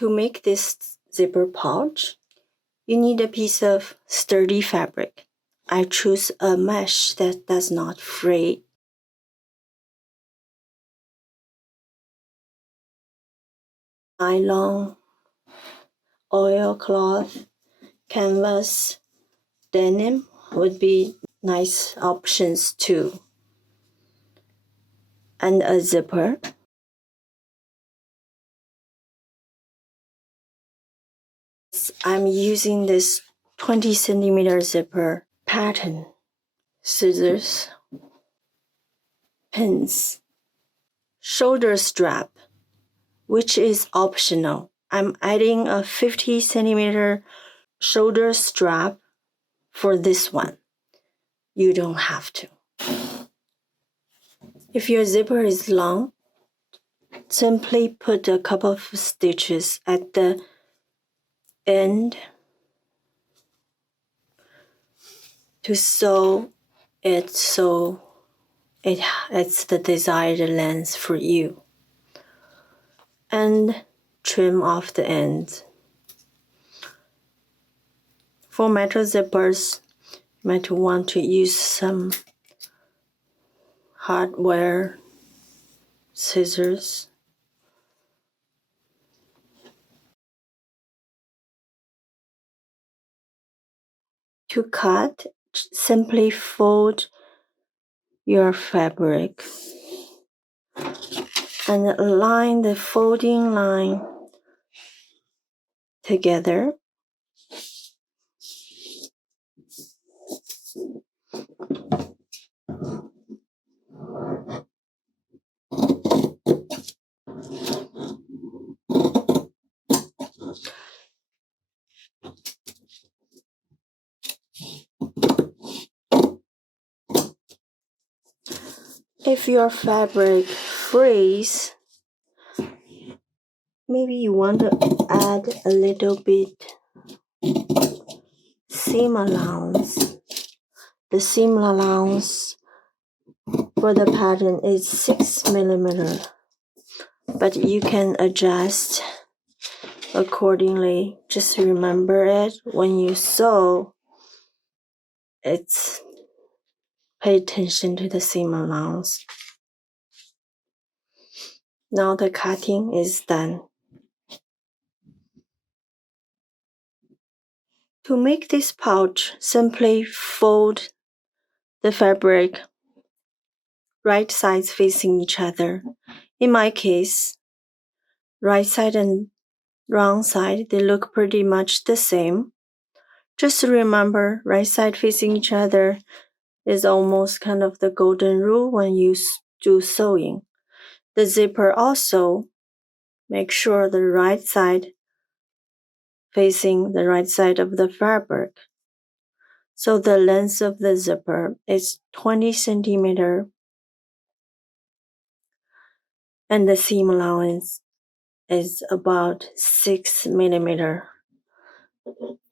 To make this zipper pouch, you need a piece of sturdy fabric. I choose a mesh that does not fray. Nylon, oilcloth, canvas, denim would be nice options too. And a zipper. I'm using this 20 centimeter zipper pattern. Scissors, pins, shoulder strap, which is optional. I'm adding a 50 centimeter shoulder strap for this one. You don't have to. If your zipper is long, simply put a couple of stitches at the end to sew it so it's the desired length for you, and trim off the ends. For metal zippers, you might want to use some hardware scissors. To cut, simply fold your fabric and align the folding line together. If your fabric frays, maybe you want to add a little bit seam allowance. The seam allowance for the pattern is 6 millimeter, but you can adjust accordingly. Just remember it when you sew. Pay attention to the seam allowance. Now the cutting is done. To make this pouch, simply fold the fabric right sides facing each other. In my case, right side and wrong side, they look pretty much the same. Just remember, right side facing each other is almost kind of the golden rule when you do sewing. The zipper also, make sure the right side facing the right side of the fabric. So the length of the zipper is 20 centimeter and the seam allowance is about 6 millimeter.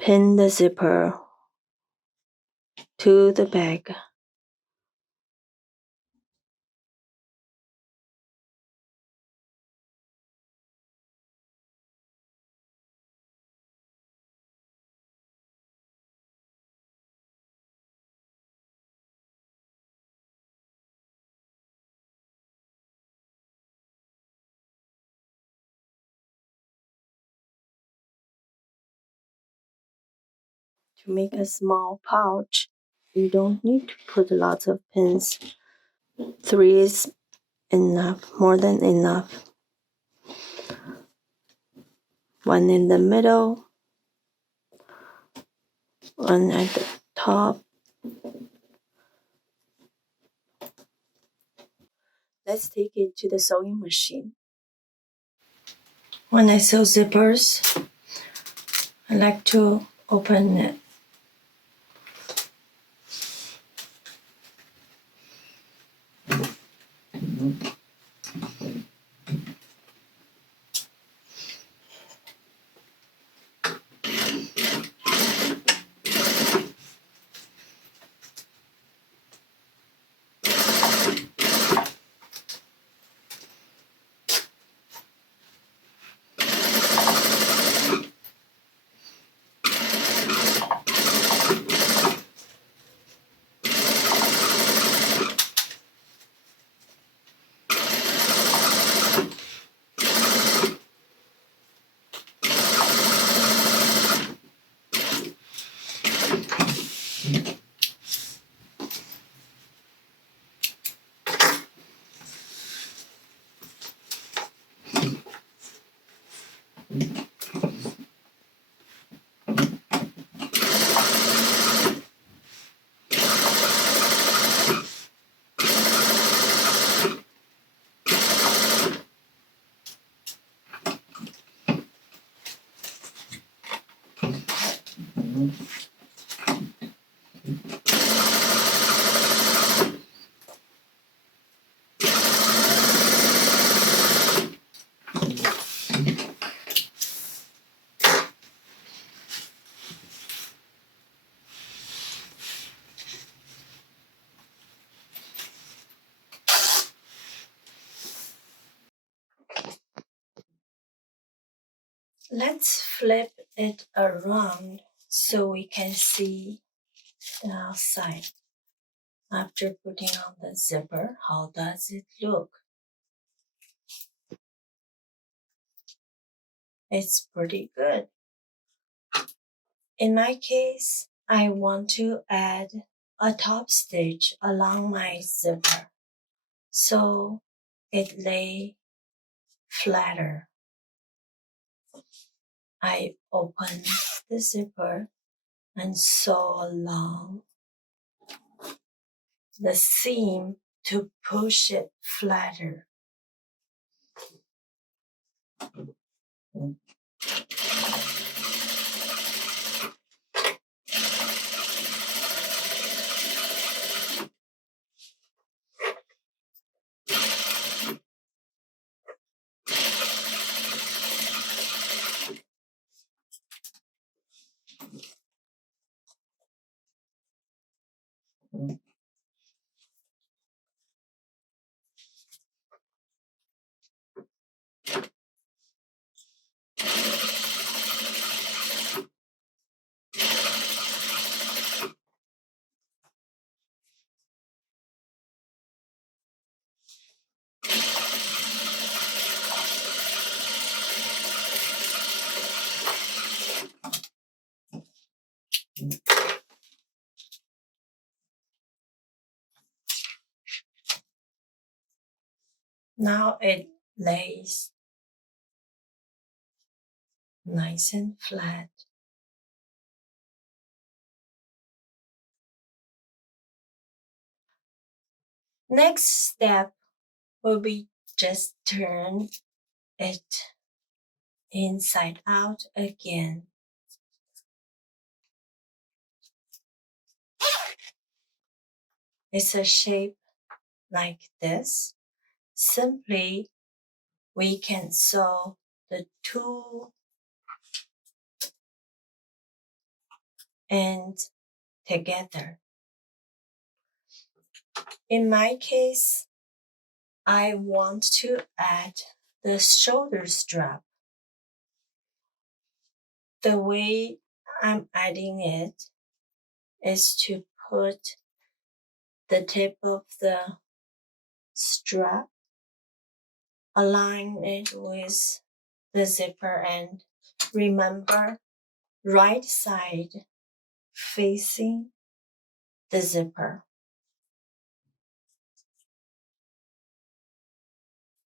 Pin the zipper to the bag. To make a small pouch, you don't need to put lots of pins. 3 is enough, more than enough. 1 in the middle, 1 at the top. Let's take it to the sewing machine. When I sew zippers, I like to open it. Let's flip it around so we can see the outside. After putting on the zipper, how does it look? It's pretty good. In my case, I want to add a top stitch along my zipper so it lay flatter. I open the zipper and sew along the seam to push it flatter. Now it lays nice and flat. Next step will be just turn it inside out again. It's a shape like this. Simply, we can sew the two ends together. In my case, I want to add the shoulder strap. The way I'm adding it is to put the tip of the strap, align it with the zipper end. Remember, right side facing the zipper.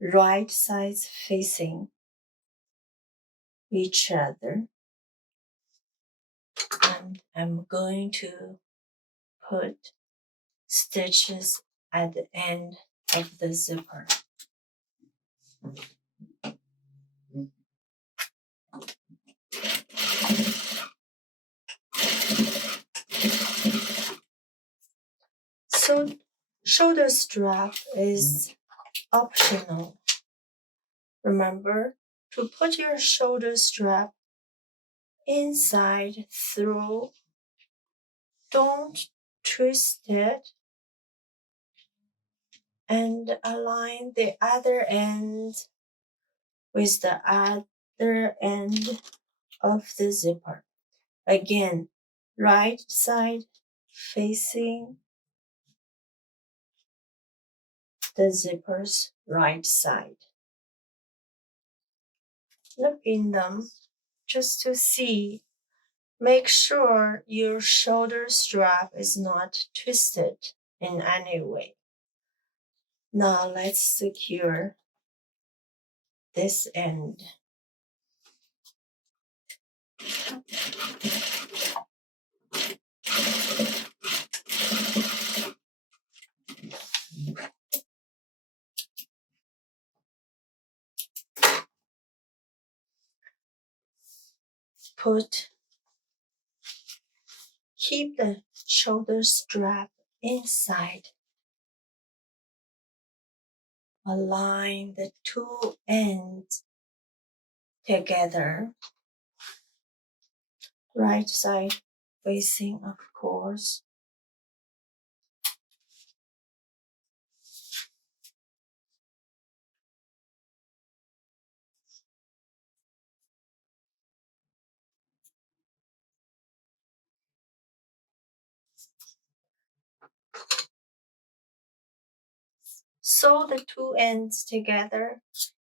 Right sides facing each other. And I'm going to put stitches at the end of the zipper. So shoulder strap is optional. Remember to put your shoulder strap inside through. Don't twist it, and align the other end with the other end of the zipper. Again, right side facing the zipper's right side. Look in them just to see. Make sure your shoulder strap is not twisted in any way. Now let's secure this end. Keep the shoulder strap inside. Align the two ends together. Right side facing, of course. Sew the two ends together.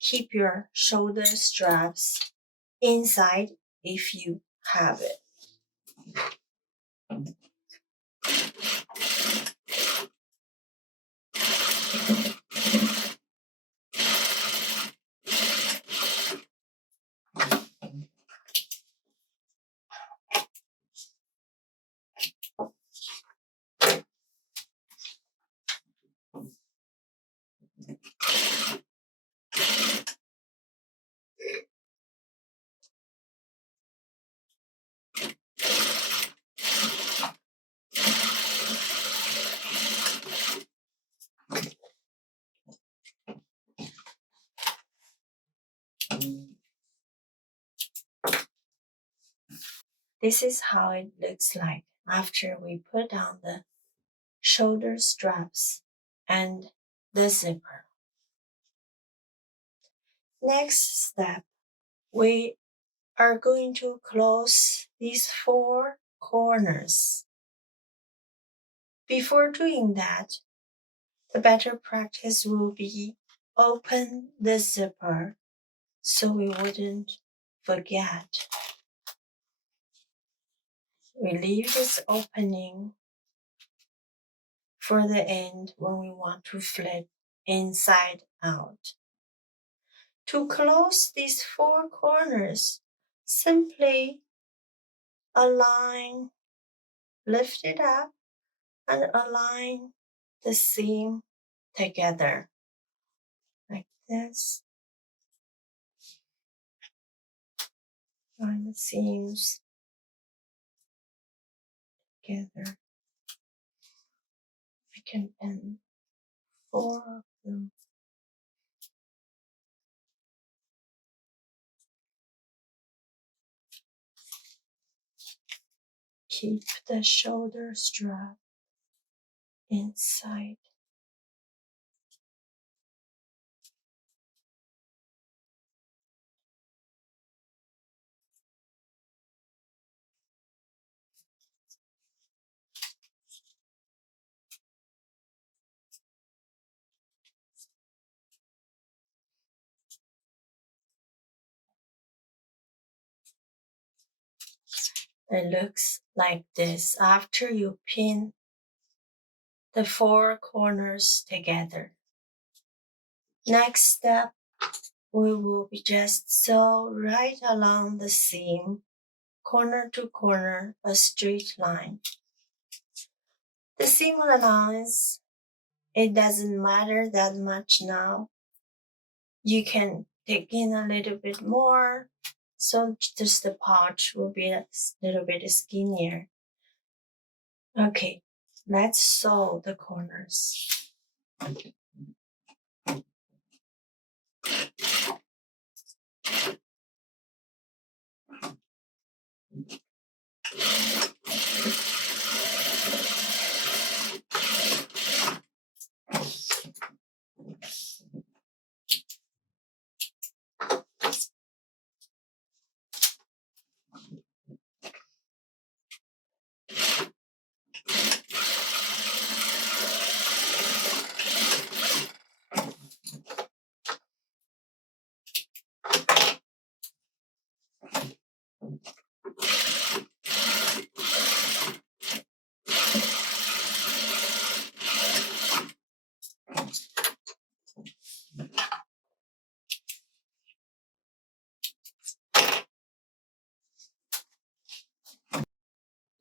Keep your shoulder straps inside if you have it. This is how it looks like after we put on the shoulder straps and the zipper. Next step, we are going to close these four corners. Before doing that, the better practice will be open the zipper so we wouldn't forget. We leave this opening for the end when we want to flip inside out. To close these four corners, simply align, lift it up, and align the seam together like this. Align the seams together. I can end four of them. Keep the shoulder strap inside. It looks like this after you pin the four corners together. Next step, we will be just sew right along the seam, corner to corner, a straight line. The seam allowance, it doesn't matter that much now. You can dig in a little bit more, so just the pouch will be a little bit skinnier. Okay, let's sew the corners.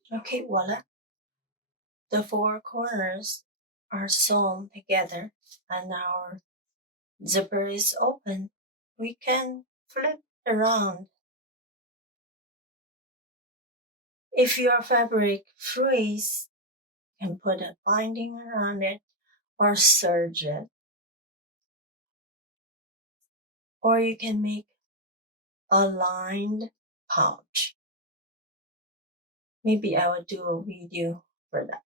Okay, voila. The four corners are sewn together and our zipper is open. We can flip around. If your fabric frees, you can put a binding around it or serge it. Or you can make a lined pouch. Maybe I will do a video for that.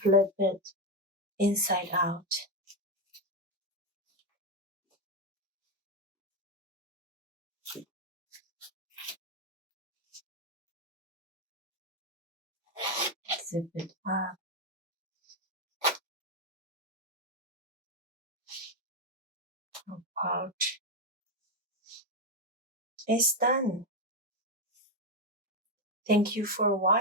Flip it inside out. Zip it up. Our pouch is done. Thank you for watching.